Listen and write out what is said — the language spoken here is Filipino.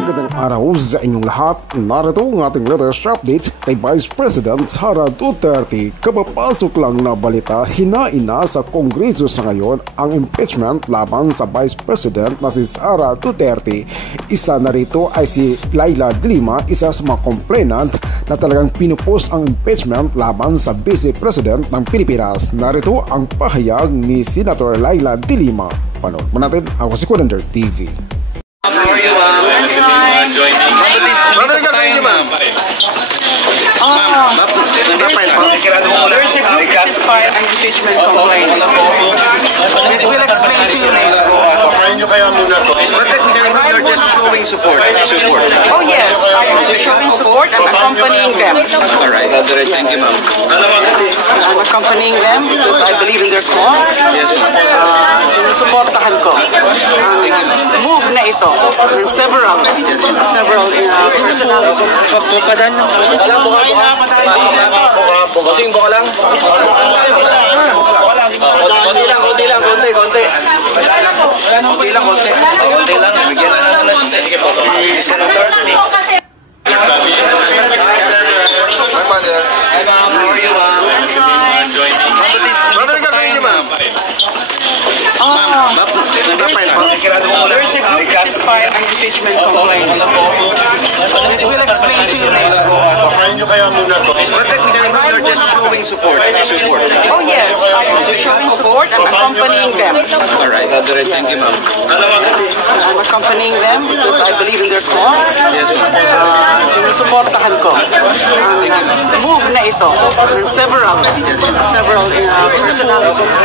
Magandang araw sa inyong lahat. Narito ang ating latest update kay Vice President Sara Duterte. Kapapasok lang na balita, hinain na sa Kongreso sa ngayon ang impeachment laban sa Vice President na si Sara Duterte. Isa na rito ay si Leila de Lima, isa sa mga complainant na talagang pinupost ang impeachment laban sa Vice President ng Pilipinas. Narito ang pahayag ni Senator Leila de Lima. Panood mo natin. Ako si Kunander TV. How are you, ma'am? Ma'am, gagawin niyo, ma'am? There's a group that is filed an impeachment complaint. We'll explain to you later. Pasahin niyo kaya muna to. But technically, you're just showing support. Oh yes, I am showing support and accompanying them. Alright, thank you, ma'am. I'm accompanying them because I believe in their cause. Yes, ma'am. Sinusuportahan ko ang move na ito ng several personalities. Bossing, buka lang. Konti lang. Bigyan na lang siya. Sige po. Senator. Hi, ma'am. How are you, ma'am? Ma'am, gagawin niyo, ma'am? There's a group that is filed an impeachment complaint. We'll explain to you later. Pasahin niyo kaya muna to. But technically, you're just showing support. Oh yes, I am showing support and accompanying them. Alright, thank you, ma'am. I'm accompanying them because I believe in their cause. Yes, ma'am. Sinusuportahan ko ang move na ito ng several personalities.